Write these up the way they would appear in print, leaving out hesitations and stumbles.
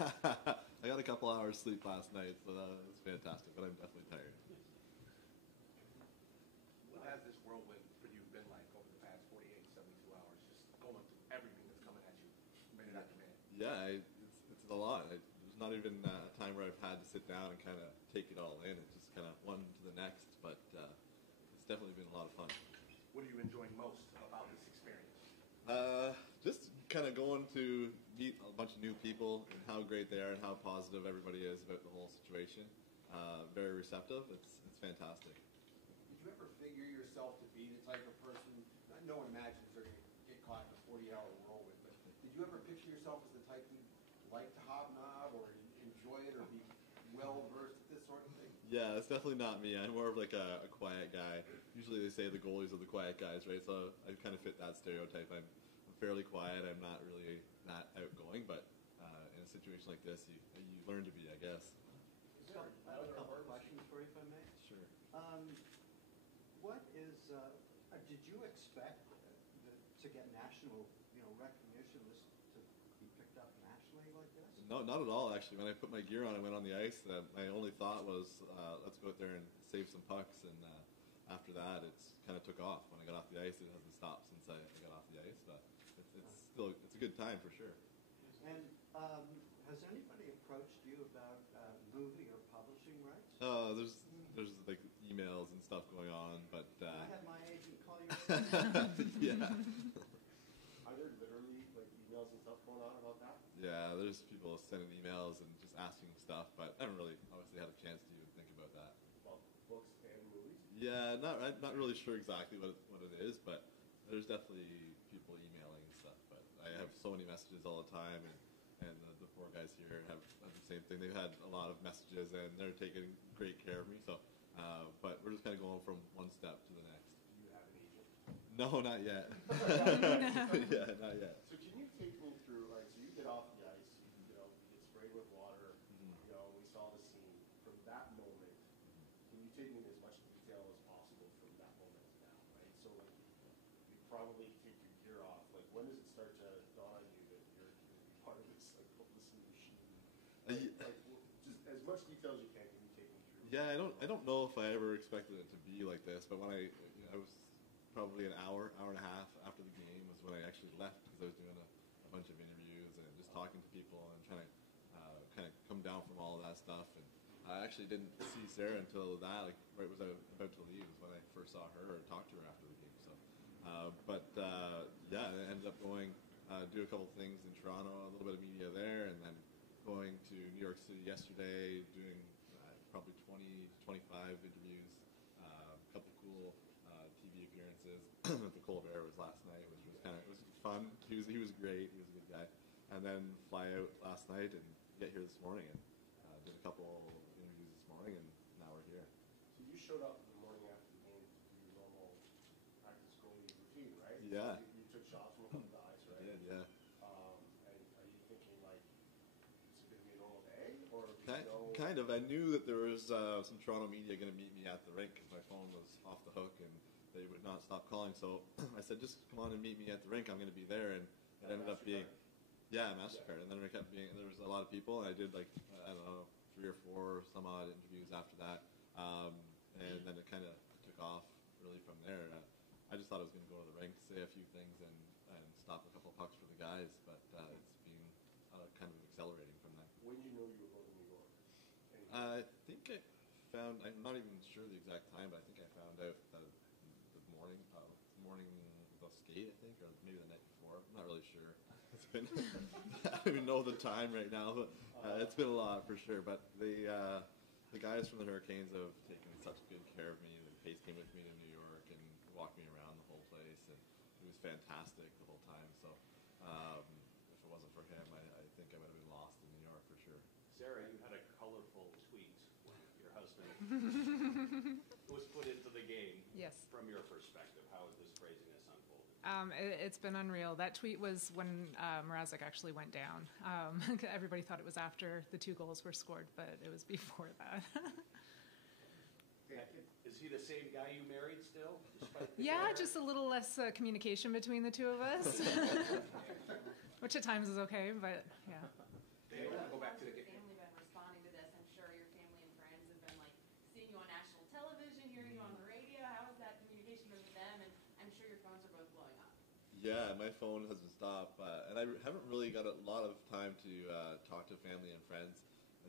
I got a couple hours sleep last night, so that was fantastic, but I'm definitely tired. What has this whirlwind for you been like over the past 48, 72 hours, just going through everything that's coming at you, minute after minute? Yeah, it's a lot. There's not even a time where I've had to sit down and kind of take it all in. It's just kind of one to the next, but it's definitely been a lot of fun. What are you enjoying most about this experience? Just kind of going to meet a bunch of new people and how great they are and how positive everybody is about the whole situation. Very receptive. It's fantastic. Did you ever figure yourself to be the type of person, no one imagines they're going to get caught in a 40-hour whirlwind, but did you ever picture yourself as the type who'd like to hobnob or enjoy it or be well-versed at this sort of thing? Yeah, it's definitely not me. I'm more of like a quiet guy. Usually they say the goalies are the quiet guys, right? So I kind of fit that stereotype. I'm fairly quiet. I'm not really that outgoing, but in a situation like this, you learn to be, I guess. I have a couple of questions for you, if I may. Sure. What is, did you expect to get national, recognition, this to be picked up nationally like this? No, not at all, actually. When I put my gear on and went on the ice, my only thought was, let's go out there and save some pucks. And after that, it's kind of took off. When I got off the ice, it hasn't stopped since I got off the ice. But it's a good time for sure. And has anybody approached you about movie or publishing rights? There's like emails and stuff going on, but I had my agent call you. yeah. Are there literally like emails and stuff going on about that? Yeah, there's people sending emails and just asking stuff, but I haven't really obviously had a chance to even think about that. About books and movies? Yeah, I'm not really sure exactly what it is, but there's definitely people emailing and stuff. But I have so many messages all the time, and the four guys here have the same thing. They've had a lot of messages, and they're taking great care of me. So, but we're just kind of going from one step to the next. Do you have an agent? No, not yet. Yeah, not yet. So can you take me through, like, so you get off the ice, you get sprayed with water, we saw the scene. From that moment, can you take me in as much detail as possible from that moment to now, right? So like, you probably take your gear off. Like, when does it start to dawn on you that you're going to be part of this, like, publicity machine? Just as much detail as you can you take me through? Yeah, I don't know if I ever expected it to be like this, but when I was probably an hour and a half after the game was when I actually left because I was doing a bunch of interviews and just talking to people and trying to kind of come down from all of that stuff. And I actually didn't see Sarah until that, like right was I about to leave was when I first saw her or talked to her after the game. So, yeah, I ended up going do a couple things in Toronto, a little bit of media there, and then going to New York City yesterday, doing probably 20 to 25 interviews, a couple cool TV appearances. The Colbert was last night, which was it was fun. He was great. He was a good guy. And then fly out last night and get here this morning and did a couple interviews this morning, and now we're here. So you showed up the morning after the game to do your normal practice goalie routine, right? Yeah. So you took shots from a couple guys, right? I did, yeah. And are you thinking like it's going to be a normal day, or do you know? Kind of. I knew that there was some Toronto media going to meet me at the rink because my phone was off the hook and they would not stop calling. So I said, just come on and meet me at the rink. I'm going to be there, and it ended up being. Yeah, MasterCard. And then it kept being, there was a lot of people, and I did like, I don't know, 3 or 4 some odd interviews after that. And then it kind of took off really from there. I just thought I was going to go to the rink, say a few things, and stop a couple of pucks for the guys, but it's been kind of accelerating from that. When did you know you were going to New York? I think I found, I'm not even sure the exact time, but I think I found out the morning of the skate, I think, or maybe the night before. I'm not really sure. It's been, I don't even know the time right now, but it's been a lot for sure. But the guys from the Hurricanes have taken such good care of me. The Pace came with me to New York and walked me around the whole place, and it was fantastic the whole time. So if it wasn't for him, I think I would have been lost in New York for sure. Sarah, you had a colorful tweet when your husband was put into the game. Yes. From your perspective, how has this craziness unfolded? It's been unreal. That tweet was when Mrazek actually went down. Everybody thought it was after the 2 goals were scored, but it was before that. Is he the same guy you married still? Despite the Yeah, glare? just a little less communication between the two of us, which at times is okay, but yeah. They don't want to go back to the How's your game. family been responding to this? I'm sure your family and friends have been like seeing you on national television, hearing you on the radio. How has that communication been with them? And I'm sure your phones are both blowing up. Yeah, my phone hasn't stopped, and I haven't really got a lot of time to talk to family and friends.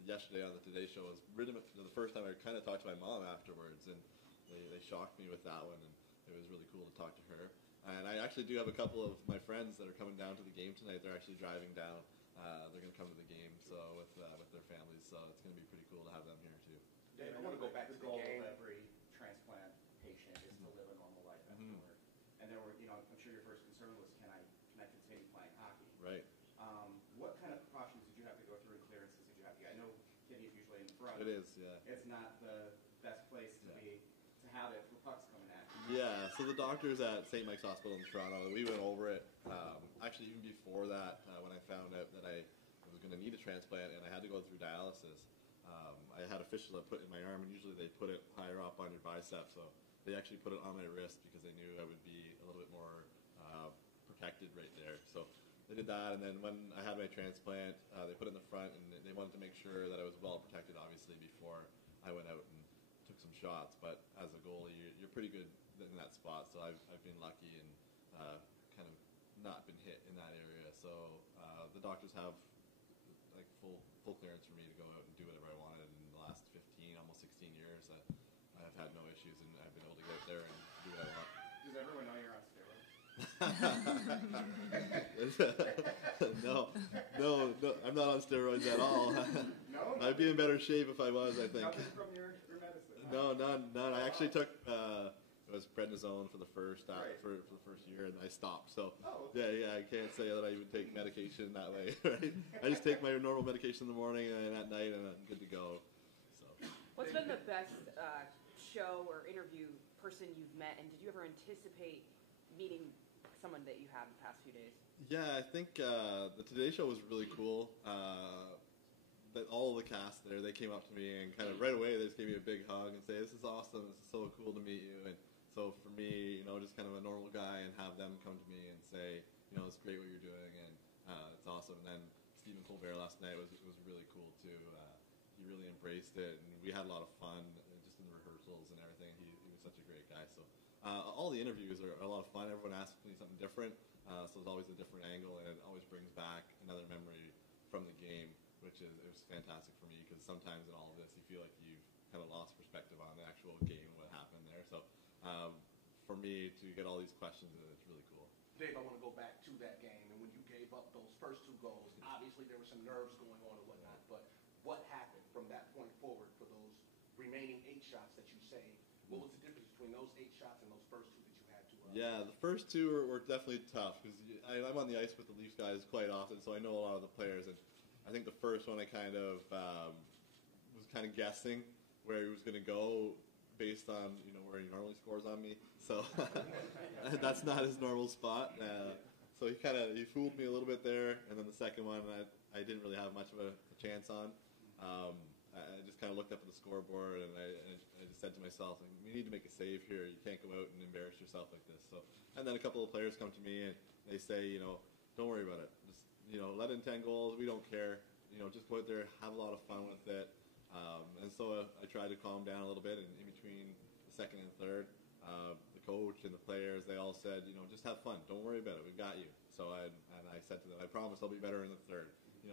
Yesterday on the Today Show was really the first time I kind of talked to my mom afterwards, and they shocked me with that one, and it was really cool to talk to her. And I actually do have a couple of my friends that are coming down to the game tonight. They're actually driving down. They're going to come to the game with their families, so it's going to be pretty cool to have them here too. Dave, I want to go back to the goal game. of every transplant patient is to live a normal life afterward. And there were, I'm sure your first concern was, can I continue playing hockey? Right. What kind of precautions did you have to go through and clearances did you have to get? I know Kitty's usually in front. It is, yeah. It's not the best place to have it for pucks coming at you. Yeah, so the doctors at St. Mike's Hospital in Toronto, we went over it. Actually, even before that, when I found out that I was going to need a transplant and I had to go through dialysis, I had a fistula put in my arm, and usually they put it higher up on your bicep, so they actually put it on my wrist because they knew I would be a little bit more protected right there. So they did that, and then when I had my transplant, they put it in the front, and they wanted to make sure that I was well protected, obviously, before I went out and took some shots. But as a goalie, you're pretty good in that spot, so I've been lucky and kind of not been hit in that area. So the doctors have like full clearance for me to go out and do whatever I wanted. In the last 15, almost 16 years, I've had no issues, and I've been able to get out there and do what I want. Does everyone know you're on steroids? No, I'm not on steroids at all. No? I'd be in better shape if I was, I think. Nothing from your medicine? No, none. I actually took it was prednisone for the first Right. for the first year, and I stopped. So Oh, okay. yeah, I can't say that I even take medication that way. Right? I just take my normal medication in the morning and at night, and I'm good to go. So What's been the best show or interview person you've met, and did you ever anticipate meeting someone that you have in the past few days? yeah, I think the Today Show was really cool. That all of the cast there, they came up to me and kind of right away they just gave me a big hug and say, "This is awesome. This is so cool to meet you." And so for me, just kind of a normal guy, and have them come to me and say, "It's great what you're doing, and it's awesome." And then Stephen Colbert last night was really cool too. He really embraced it, and we had a lot of fun just in the rehearsals and everything. He was such a great guy. So all the interviews are a lot of fun. Everyone asks me something different, so it's always a different angle, and it always brings back another memory from the game, which it was fantastic for me, because sometimes in all of this you feel like you've kind of lost perspective on the actual game and what happened there. So for me to get all these questions, it's really cool. Dave, I want to go back to that game, and when you gave up those first two goals, obviously there were some nerves going on and whatnot, but what happened from that point forward for those remaining 8 shots that you saved? What was the difference between those 8 shots and those first two that you had to? Yeah, the first two were definitely tough, because I'm on the ice with the Leafs guys quite often, so I know a lot of the players. And I think the first one I kind of was kind of guessing where he was going to go based on where he normally scores on me. So that's not his normal spot. So he fooled me a little bit there. And then the second one I didn't really have much of a chance on. I just kind of looked up at the scoreboard, and I just said to myself, like, we need to make a save here. You can't go out and embarrass yourself like this. So, and then a couple of players come to me and they say, don't worry about it. Just let in 10 goals. We don't care. Just go out there, have a lot of fun with it. And so I tried to calm down a little bit. And in between the second and third, the coach and the players, they all said, just have fun. Don't worry about it. We've got you. So I said to them, I promise I'll be better in the third.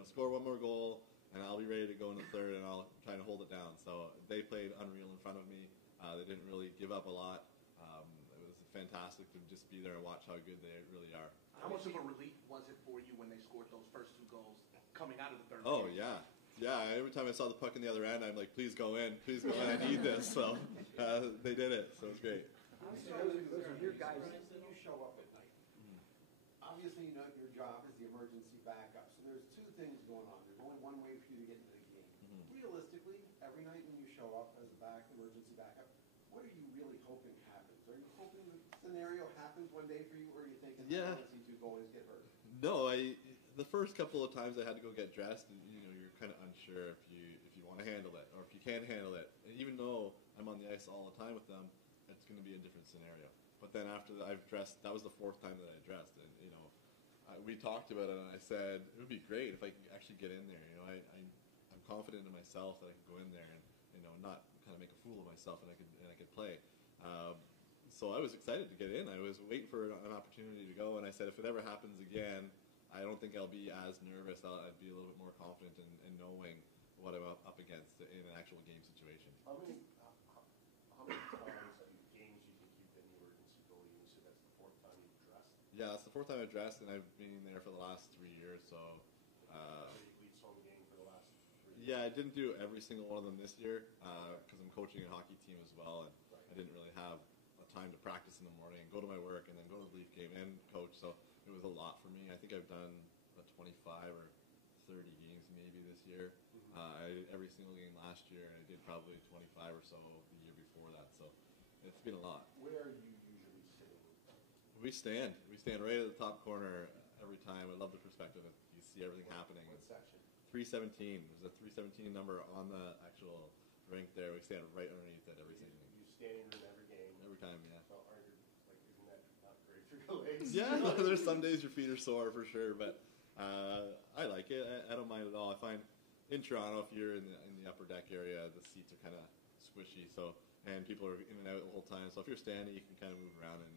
Score one more goal, and I'll be ready to go in the third, and I'll try to hold it down. So they played unreal in front of me. They didn't really give up a lot. It was fantastic to just be there and watch how good they really are. How much of a relief was it for you when they scored those first 2 goals coming out of the third? Oh, period? yeah. Every time I saw the puck in the other end, I'm like, please go in. Please go in. I need this. So they did it. So it was great. Those are your guys. When you show up at night, obviously your job is the emergency backup. So there's 2 things going on. There's only one way for you to get into the game. Realistically, every night when you show up as a emergency backup, what are you really hoping happens? Are you hoping the scenario happens one day for you, or are you thinking, Yeah. I want to see 2 goalies get hurt? No, the first couple of times I had to go get dressed, and you're kind of unsure if you want to handle it or if you can handle it. And even though I'm on the ice all the time with them, it's going to be a different scenario. But then after I've dressed, that was the 4th time that I dressed, and we talked about it, and I said it would be great if I could actually get in there. You know, I'm confident in myself that I can go in there and not kind of make a fool of myself, and I could play. So I was excited to get in. I was waiting for an opportunity to go, and I said if it ever happens again, I don't think I'll be as nervous. I'd be a little bit more confident in knowing what I'm up against in an actual game situation. How many times games you think you've been the emergency goalie? You said that's the fourth time you've dressed. Yeah, that's the fourth time I've dressed, and I've been there for the last 3 years. So. Leeds home game for the last 3 years. Yeah, I didn't do every single one of them this year because I'm coaching a hockey team as well, and I didn't really have time to practice in the morning and go to my work and then go to the Leaf game and coach. So it was a lot for me. I think I've done 25 or 30 games maybe this year. I did every single game last year, and I did probably 25 or so the year before that. So it's been a lot. Where are you usually sitting? We stand right at the top corner every time. I love the perspective. You see everything happening. What section? 317. There's a 317 number on the actual rink there. We stand right underneath it every single game. You standing room every game? Every time, yeah. Well, isn't that not great for your legs? Yeah, there's some days your feet are sore for sure, but I like it. I don't mind at all. I find in Toronto, if you're in the upper deck area, the seats are kind of squishy, and people are in and out the whole time. So if you're standing, you can kind of move around and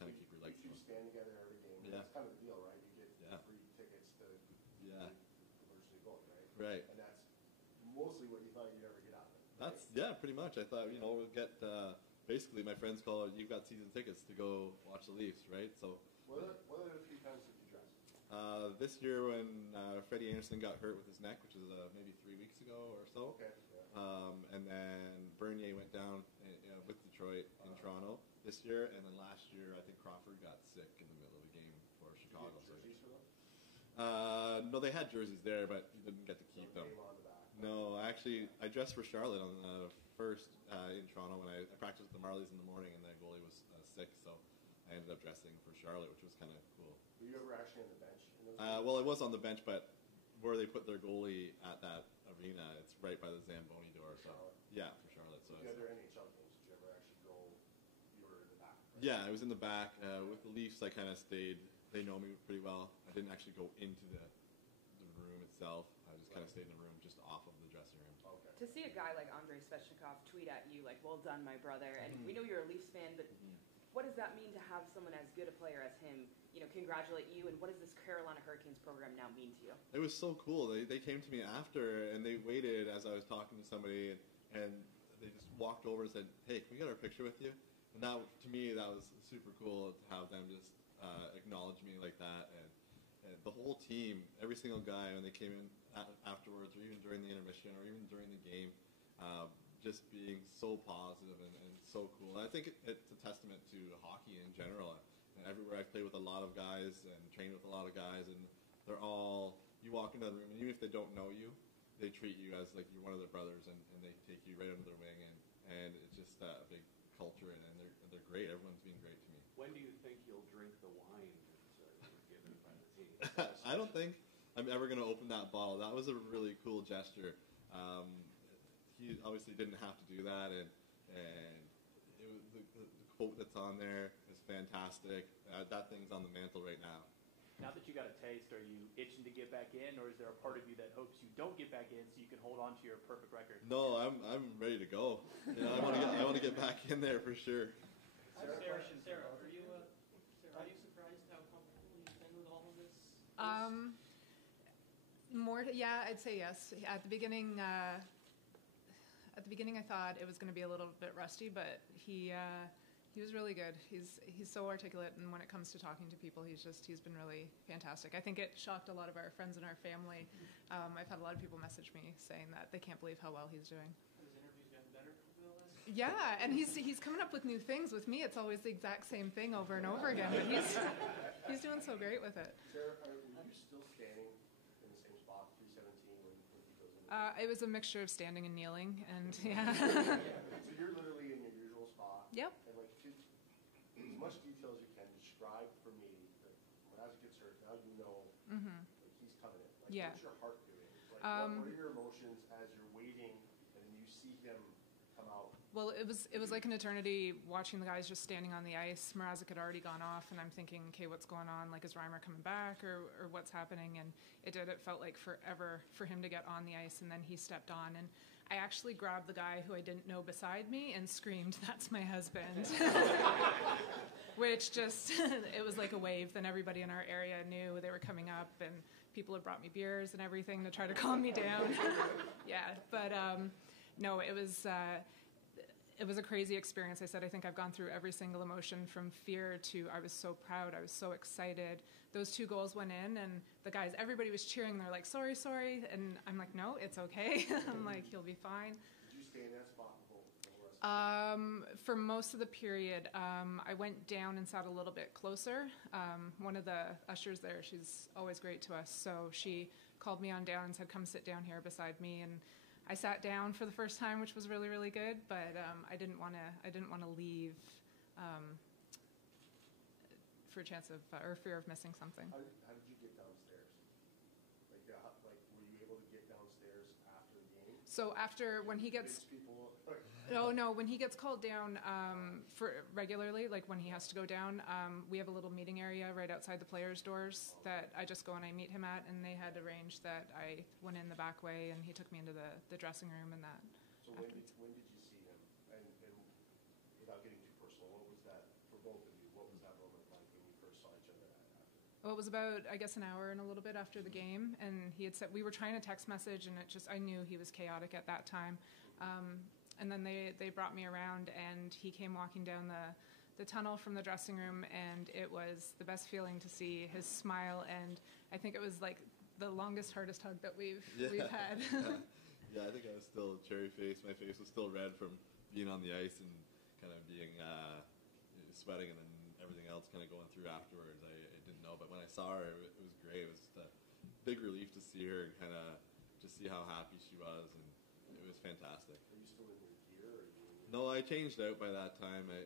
kind of keep your legs. You stand together every game. Yeah. That's kind of the deal, right? You get free tickets to Yeah. emergency goal, right? Right. And that's mostly what you thought you'd ever get out of it. That's pretty much. I thought we'll get basically my friends call it. You've got season tickets to go watch the Leafs, right? So. What are the few times that you dressed? This year when Freddie Anderson got hurt with his neck, which was maybe 3 weeks ago or so. Okay. Yeah. And then Bernier went down with Detroit in Toronto this year, and then last year I think Crawford got sick in the middle of a game for Chicago. Did you get jerseys for them? No, they had jerseys there, but he didn't get to keep them. Name on the back. No, actually, I dressed for Charlotte on the first in Toronto when I practiced with the Marlies in the morning, and the goalie was sick, so I ended up dressing for Charlotte, which was kind of cool. Were you ever actually on the bench? Well, I was on the bench, but where they put their goalie at that arena, it's right by the Zamboni door. So yeah, for Charlotte. So the other NHL games, did you ever actually go? You were in the back. Right? Yeah, I was in the back with the Leafs. I kind of stayed. They know me pretty well. I didn't actually go into the room itself. I just kind of stayed in the room just off of the dressing room. Okay. To see a guy like Andrei Svechnikov tweet at you like, "Well done, my brother," and we know you're a Leafs fan, but what does that mean to have someone as good a player as him, congratulate you, and what does this Carolina Hurricanes program now mean to you? It was so cool. They came to me after, and they waited as I was talking to somebody, and they just walked over and said, "Hey, can we get our picture with you?" And that, to me, that was super cool to have them just acknowledge me like that, and the whole team, every single guy, when they came in afterwards, or even during the intermission, or even during the game, just being so positive and so cool. And I think it's a testament to hockey in general. And everywhere I've played with a lot of guys and trained with a lot of guys, and they're all, you walk into the room, and even if they don't know you, they treat you as like you're one of their brothers, and they take you right under their wing, and it's just a big culture, and they're great. Everyone's been great to me. When do you think you'll drink the wine that you were given by the team? I don't think I'm ever going to open that bottle. That was a really cool gesture. He obviously didn't have to do that, and it was, the quote that's on there is fantastic. That thing's on the mantle right now. Now that you got a taste, are you itching to get back in, or is there a part of you that hopes you don't get back in so you can hold on to your perfect record? No, I'm ready to go. I want to get back in there for sure. Sarah, are you surprised how comfortable you've been with all of this? I'd say yes. At the beginning, I thought it was going to be a little bit rusty, but he was really good. He's so articulate, and when it comes to talking to people, he's been really fantastic. I think it shocked a lot of our friends and our family. I've had a lot of people message me saying that they can't believe how well he's doing. Have his interviews gotten better over the last? Yeah, and he's coming up with new things. With me, it's always the exact same thing over and over again, but he's doing so great with it. Sarah, were you still standing in the same spot, 317, when he goes in? It was a mixture of standing and kneeling, and yeah. So you're literally in your usual spot. Yep. And like, as much detail as you can, describe for me that when Isaac gets hurt, now you know like he's coming in. Like, Yeah. what's your heart doing? Like, what are your emotions as you're waiting and then you see him come out Well, it was like an eternity watching the guys just standing on the ice. Mrazek had already gone off, and I'm thinking, okay, what's going on? Like, is Reimer coming back, or what's happening? And it felt like forever for him to get on the ice, and then he stepped on. And I actually grabbed the guy who I didn't know beside me and screamed, "That's my husband." Which just, it was like a wave. Then everybody in our area knew they were coming up, and people had brought me beers and everything to try to calm me down. Yeah, but no, it was a crazy experience. I said, I think I've gone through every single emotion, from fear to I was so proud, I was so excited. Those 2 goals went in, and the guys, everybody was cheering. They're like, sorry. And I'm like, no, it's okay. I'm like, he'll be fine. Did you stay in that spot the whole rest? For most of the period, I went down and sat a little bit closer. One of the ushers there, she's always great to us, so she called me on down and said, come sit down here beside me. And I sat down for the first time, which was really, really good. But I didn't want to leave for a chance of or fear of missing something. How did you get downstairs? Like, were you able to get downstairs after the game? So after, when he gets... No, when he gets called down for regularly, like when he has to go down, we have a little meeting area right outside the players' doors that I just go and I meet him at, and they had arranged that I went in the back way, and he took me into the dressing room and that. So when did you see him? And without getting too personal, what was that, for both of you, what was that moment like when you first saw each other after? Well, it was about, I guess, an hour and a little bit after the game, and he had said, we were trying to text message, and I knew he was chaotic at that time. And then they brought me around, and he came walking down the tunnel from the dressing room, and it was the best feeling to see his smile, and I think it was like the longest, hardest hug that we've had. Yeah, I think I was still cherry-faced. My face was still red from being on the ice and kind of being sweating, and then everything else kind of going through afterwards. I didn't know, but when I saw her, it was great. It was just a big relief to see her and kind of just see how happy she was, and it was fantastic. Are you still in your gear? Or No, I changed out by that time. No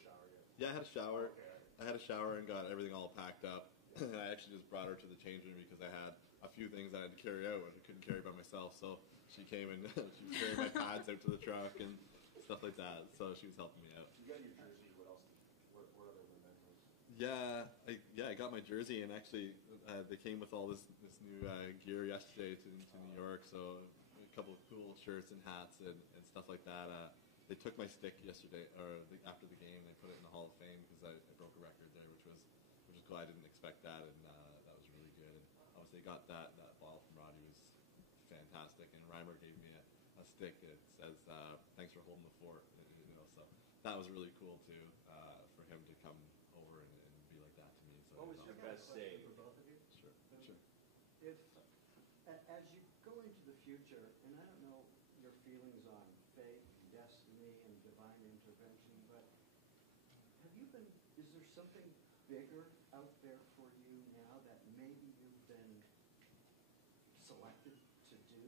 shower yet? Yeah, I had a shower. Okay. I had a shower and got everything all packed up. And I actually just brought her to the change room because I had a few things that I had to carry out, which I couldn't carry by myself. So she came and she was carrying my pads out to the truck and stuff like that. So she was helping me out. You got your jersey. What else? What other mementos? Yeah, I got my jersey, and actually they came with all this new gear yesterday to New York. So a couple of cool shirts and hats and stuff like that. They took my stick yesterday, or after the game. They put it in the Hall of Fame because I broke a record there, which was cool. I didn't expect that, and that was really good. And obviously, got that ball from Roddy was fantastic. And Reimer gave me a stick that says "Thanks for holding the fort." So that was really cool too for him to come over and be like that to me. So What was your best save? For both of you? Sure. If, as you go into the future, and I don't know your feelings on fate, destiny, and divine intervention, but is there something bigger out there for you now that maybe you've been selected to do?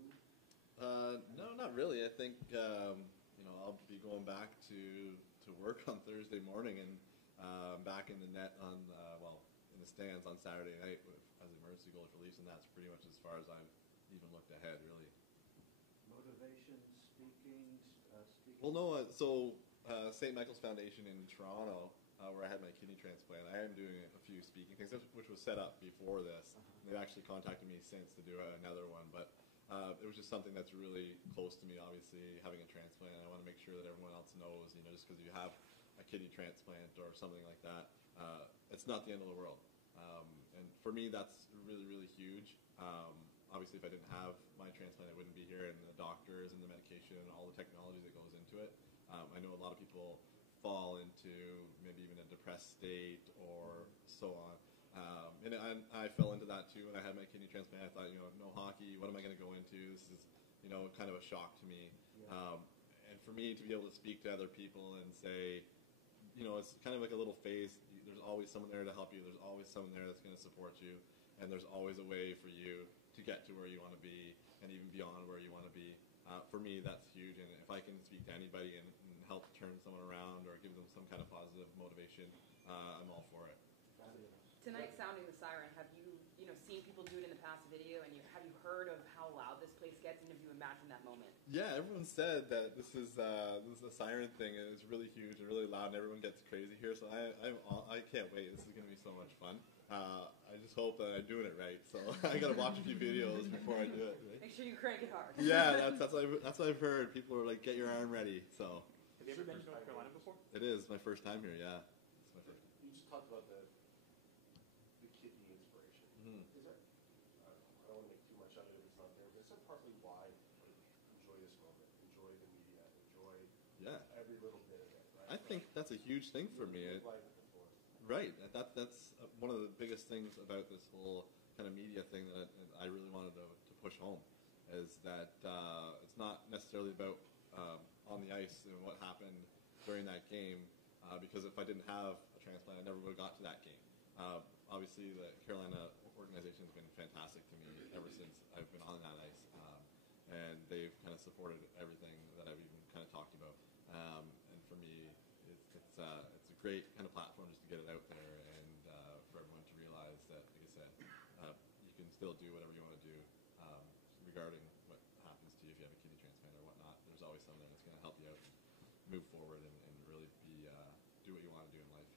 No, not really. I think I'll be going back to work on Thursday morning and back in the net in the stands on Saturday night as an emergency goalie for Leafs, and that's pretty much as far as I've even looked ahead, really. Motivation, speaking. Well, no. So St. Michael's Foundation in Toronto, where I had my kidney transplant, I am doing a few speaking things, which was set up before this. They've actually contacted me since to do another one, but it was just something that's really close to me, obviously, having a transplant. I want to make sure that everyone else knows, just because you have a kidney transplant or something like that, it's not the end of the world. And for me, that's really, really huge. Obviously, if I didn't have my transplant, I wouldn't be here, and the doctors and the medication and all the technology that goes into it. I know a lot of people fall into maybe even a depressed state or so on. And I fell into that too when I had my kidney transplant. I thought, no hockey, what am I going to go into? This is, kind of a shock to me. And for me to be able to speak to other people and say, it's kind of like a little phase. There's always someone there to help you. There's always someone there that's going to support you. And there's always a way for you to get to where you want to be and even beyond where you want to be. For me, that's huge. And if I can speak to anybody and help turn someone around or give them some kind of positive motivation, I'm all for it. Tonight, sounding the siren, have you seen people do it in the past video, and have you heard of how loud this place gets, and have you imagined that moment? Yeah, everyone said that this is a siren thing, and it's really huge and really loud, and everyone gets crazy here. So I can't wait. This is going to be so much fun. I just hope that I'm doing it right. So I got to watch a few videos before I do it. Right? Make sure you crank it hard. Yeah, that's what I've heard. People are like, get your arm ready. So Have you ever been to North Carolina before? it is my first time here. Yeah, it's my first. You just talked about the kidney inspiration. Mm-hmm. Is there, I don't want to make too much out of it if it's not there, but is that partly why enjoy this moment, enjoy the media, enjoy every little bit of it, right? I think that's a huge thing for me. Life at the fullest. Right. That's one of the biggest things about this whole kind of media thing that I really wanted to push home is that it's not necessarily about on the ice and what happened during that game because if I didn't have a transplant, I never would have got to that game. Obviously, the Carolina organization has been fantastic to me ever since I've been on that ice, and they've kind of supported everything that I've even kind of talked about. And for me, it's a great kind of platform just to get it out there and for everyone to realize that, like I said, you can still do whatever you want to do regarding what happens to you if you have a kidney transplant or whatnot. There's always someone that's going to help you out and move forward and really do what you want to do in life.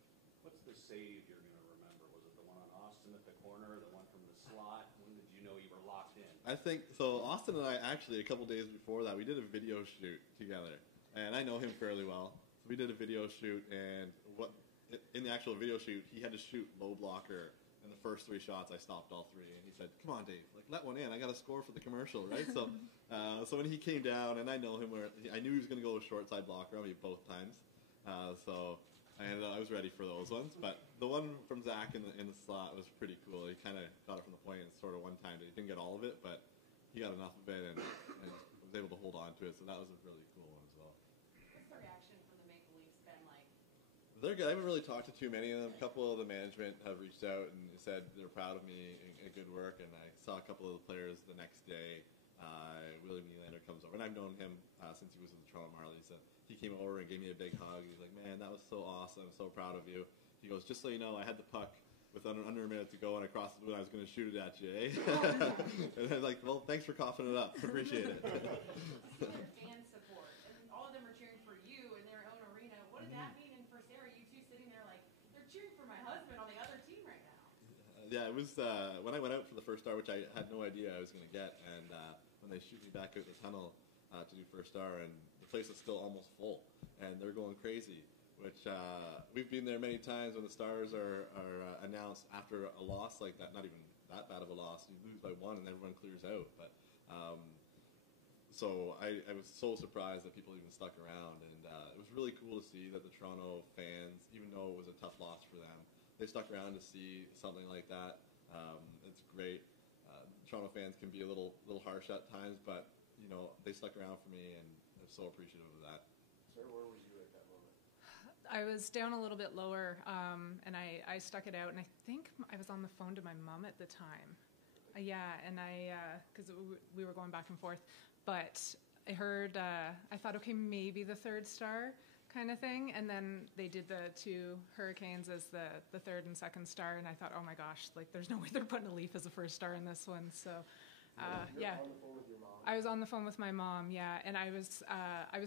What's the save you're going to remember? Was it the one on Austin at the corner, the one from the slot? When did you know you were locked in? I think so. Austin and I actually a couple days before that we did a video shoot together, and I know him fairly well. So we did a video shoot, and in the actual video shoot, he had to shoot low blocker. And the first 3 shots, I stopped all 3, and he said, "Come on, Dave, like let one in. I got to score for the commercial, right?" So, so when he came down, and I know him, I knew he was going to go short side blocker on me both times. And I was ready for those ones. But the one from Zach in the slot was pretty cool. He kind of got it from the point and sort of one time. He didn't get all of it, but he got enough of it and was able to hold on to it. So that was a really cool one as well. What's the reaction from the Maple Leafs been like? They're good. I haven't really talked to too many of them. A couple of the management have reached out and said they're proud of me and good work. And I saw a couple of the players the next day. William Nylander comes over, and I've known him since he was with the Toronto Marlies. And he came over and gave me a big hug. He's like, "Man, that was so awesome. I'm so proud of you." He goes, "Just so you know, I had the puck with under a minute to go, and across the blue, I was going to shoot it at you, eh?" And I was like, "Well, thanks for coughing it up. Appreciate it." Fan support, and all of them are cheering for you in their own arena. What does that mean? And for Sarah, you two sitting there like, they're cheering for my husband on the other team right now. Yeah, it was when I went out for the first star, which I had no idea I was going to get, and when they shoot me back out the tunnel to do first star, and the place is still almost full, and they're going crazy, which we've been there many times when the Stars are announced after a loss like that, not even that bad of a loss. You lose by 1 and everyone clears out, but so I was so surprised that people even stuck around, and it was really cool to see that the Toronto fans, even though it was a tough loss for them, they stuck around to see something like that. It's great. Toronto fans can be a little harsh at times, but you know they stuck around for me, and I'm so appreciative of that. Sarah, where were you at that moment? I was down a little bit lower, and I stuck it out, and I think I was on the phone to my mom at the time. Yeah, and because we were going back and forth, but I heard, I thought, okay, maybe the third star kind of thing, and then they did the 2 Hurricanes as the third and second star, and I thought, oh my gosh, like there's no way they're putting a Leaf as a first star in this one, so yeah. On the phone with your mom? I was on the phone with my mom, yeah, and I was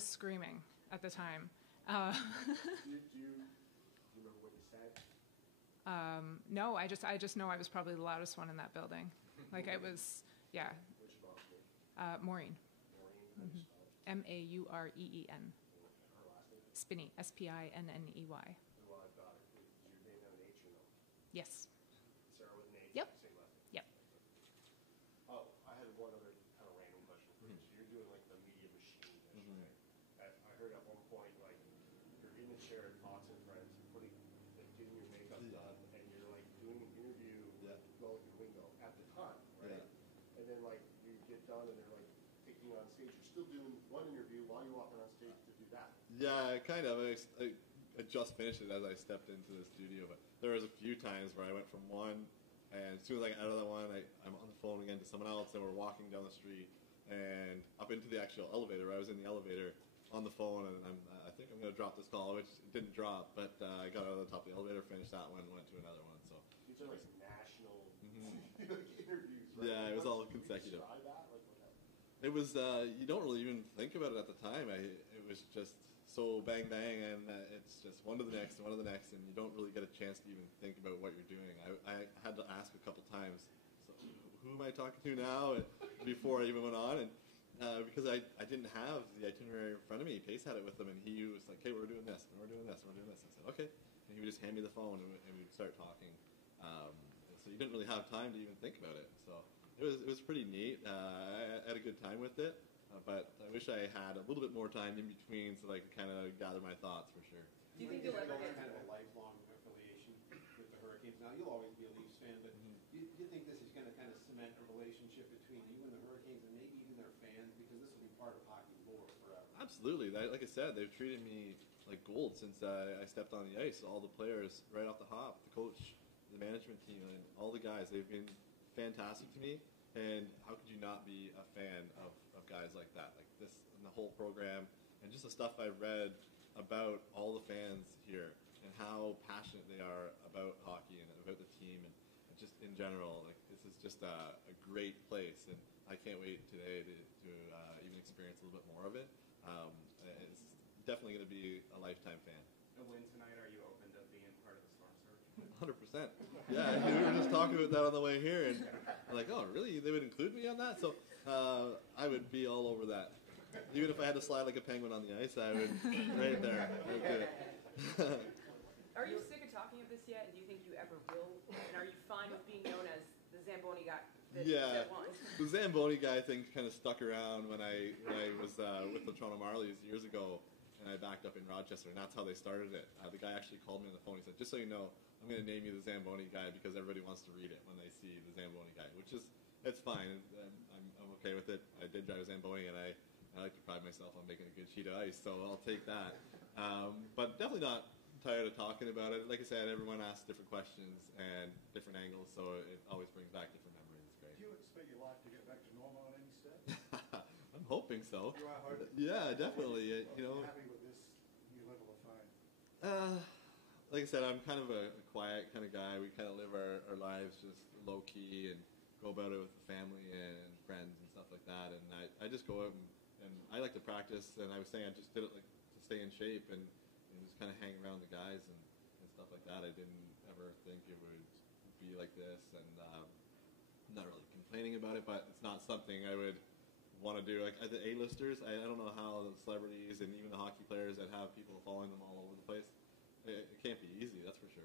screaming at the time. Do you remember what you said? No, I just know I was probably the loudest one in that building. Like I was, yeah. What's your mom's name? Maureen. Maureen, how do you spell it? Maureen. Her last name? Spinney. Spinney. Well, I've got it. Does your name have an H or no? Yes. Sarah with an H? Yep. Same last name? Yep. Oh, I had one other kind of random question for you. So you're doing like the media machine, I should say. I heard at one point, like, you're in the chair at Fox and Friends, getting your makeup done, and you're like doing an interview with Wingo at the time, right? Yeah. And then like you get done and they're like taking you on stage. You're still doing one interview while you're walking on stage to do that. Yeah, kind of. I just finished it as I stepped into the studio, but there was a few times where I went from one, and as soon as I got out of that one, I'm on the phone again to someone else, and we're walking down the street and up into the actual elevator. I was in the elevator on the phone, and I think I'm going to drop this call, which it didn't drop, but I got out of the top of the elevator, finished that one, went to another one. So These are like national interviews, right? yeah, consecutive. Describe that? Like, what It was, you don't really even think about it at the time. It was just so bang bang, and it's just one to the next and one to the next, and you don't really get a chance to even think about what you're doing. I had to ask a couple times, so who am I talking to now, before I even went on, and because I didn't have the itinerary in front of me. Pace had it with him, and he was like, "Hey, we're doing this, and we're doing this, and we're doing this." I said, "Okay," and he would just hand me the phone, and we'd start talking. So you didn't really have time to even think about it. So it was pretty neat. I had a good time with it. But I wish I had a little bit more time in between so that I could kind of gather my thoughts for sure. Do you think you'll ever get kind of a lifelong affiliation with the Hurricanes? Now, you'll always be a Leafs fan, but do you think this is going to kind of cement a relationship between you and the Hurricanes and maybe even their fans? Because this will be part of hockey lore forever. Absolutely. Like I said, they've treated me like gold since I stepped on the ice. All the players right off the hop, the coach, the management team, and all the guys, they've been fantastic to me. And how could you not be a fan of guys like that? Like this and the whole program and just the stuff I've read about all the fans here and how passionate they are about hockey and about the team and just in general. Like this is just a great place, and I can't wait today to even experience a little bit more of it. It's definitely going to be a lifetime fan. And when tonight are you open to being part of the Storm Surge? 100%. Yeah, we were just talking about that on the way here, and I'm like, oh, really? They would include me on that? So I would be all over that. Even if I had to slide like a penguin on the ice, I would right there. I'd do it. Are you sick of talking of this yet? And do you think you ever will? And are you fine with being known as the Zamboni guy that won? The Zamboni guy thing kind of stuck around when I was with the Toronto Marlies years ago, and I backed up in Rochester, and that's how they started it. The guy actually called me on the phone. He said, "Just so you know, I'm going to name you the Zamboni guy because everybody wants to read it when they see the Zamboni guy," which is, it's fine. I'm okay with it. I did drive a Zamboni, and I like to pride myself on making a good sheet of ice, so I'll take that. But definitely not tired of talking about it. Like I said, everyone asks different questions and different angles, so it always brings back different memories. It's great. Do you expect your life to get back to normal in any step? I'm hoping so. You are hoping? Yeah, definitely. Are you happy with this new level of fame? Like I said, I'm kind of a quiet kind of guy. We kind of live our lives just low key and go about it with the family and friends and stuff like that. And I just go out and I like to practice. And I was saying I just did it like to stay in shape and just kind of hang around the guys and stuff like that. I didn't ever think it would be like this. And I'm not really complaining about it, but it's not something I would want to do. Like the A-listers, I don't know how the celebrities and even the hockey players that have people following them all over the place. It can't be easy, that's for sure.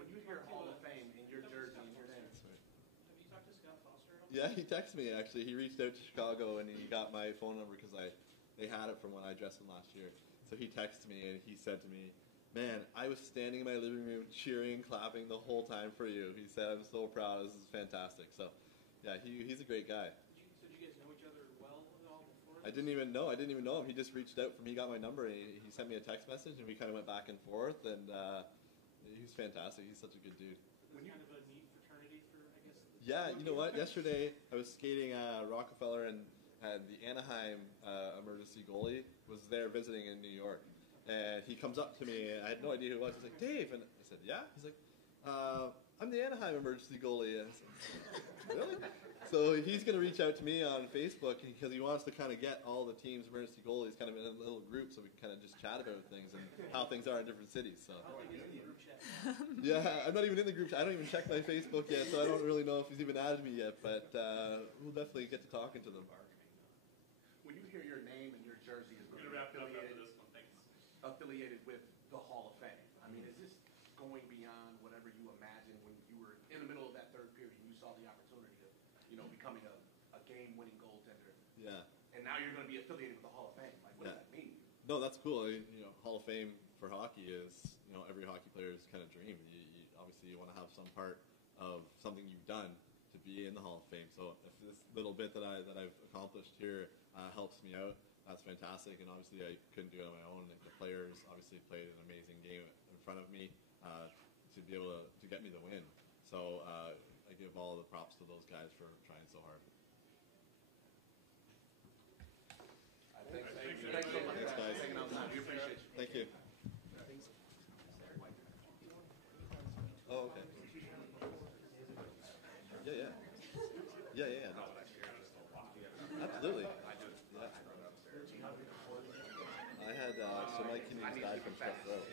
When you hear Hall of Fame in your jersey and your name, Have you talked to Scott Foster at all? Yeah, he texted me actually. He reached out to Chicago and he got my phone number because they had it from when I dressed him last year. So he texted me and he said to me, "Man, I was standing in my living room cheering, clapping the whole time for you." He said, "I'm so proud. This is fantastic." So, yeah, he's a great guy. So did you guys know each other well at all before? I didn't even know him. He just reached out for me. He got my number and he sent me a text message and we kind of went back and forth and he was fantastic. He's such a good dude. It's kind of a neat fraternity for, I guess. Yeah, you know what? Yesterday I was skating Rockefeller and the Anaheim emergency goalie was there visiting in New York. And he comes up to me, and I had no idea who it was. He's like, "Dave," and I said, "Yeah." He's like, "I'm the Anaheim emergency goalie." And I said, "Really?" So he's going to reach out to me on Facebook because he wants to kind of get all the team's emergency goalies kind of in a little group so we can kind of just chat about things and how things are in different cities. So yeah, I'm not even in the group chat. I don't even check my Facebook yet, so I don't really know if he's even added me yet. But we'll definitely get to talking to them. when you hear your name and your jersey is We're going to wrap it up after this one. Thanks. affiliated with the Hall of Fame, I mean, is this going beyond whatever you imagined when you were in the middle of that third period and you saw the opportunity of, becoming a game-winning goaltender? Yeah. And now you're going to be affiliated with the Hall of Fame. Like, what does that mean? No, that's cool. Hall of Fame for hockey is, every hockey player's kind of dream. Obviously, you want to have some part of something you've done to be in the Hall of Fame. So if this little bit that I've accomplished here helps me out, that's fantastic. And obviously, I couldn't do it on my own. Like, the players obviously played an amazing game in front of me to be able to get me the win. So I give all the props to those guys for trying so hard. Thanks so much. Thanks, guys. Taking out time. We appreciate you. Thank you. Oh, okay. Yeah. No, almost died from strep throat.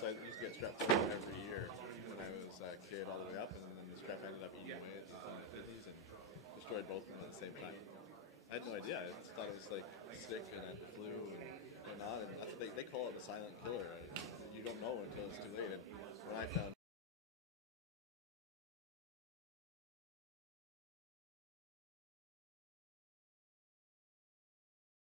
So I used to get strep throat every year when I was a kid all the way up, and then the strep ended up eating away at my 50s and destroyed both of them at the same time. I had no idea. I just thought it was like sick and I had the flu and whatnot, and that's what they call it, the silent killer. You don't know until it's too late. And when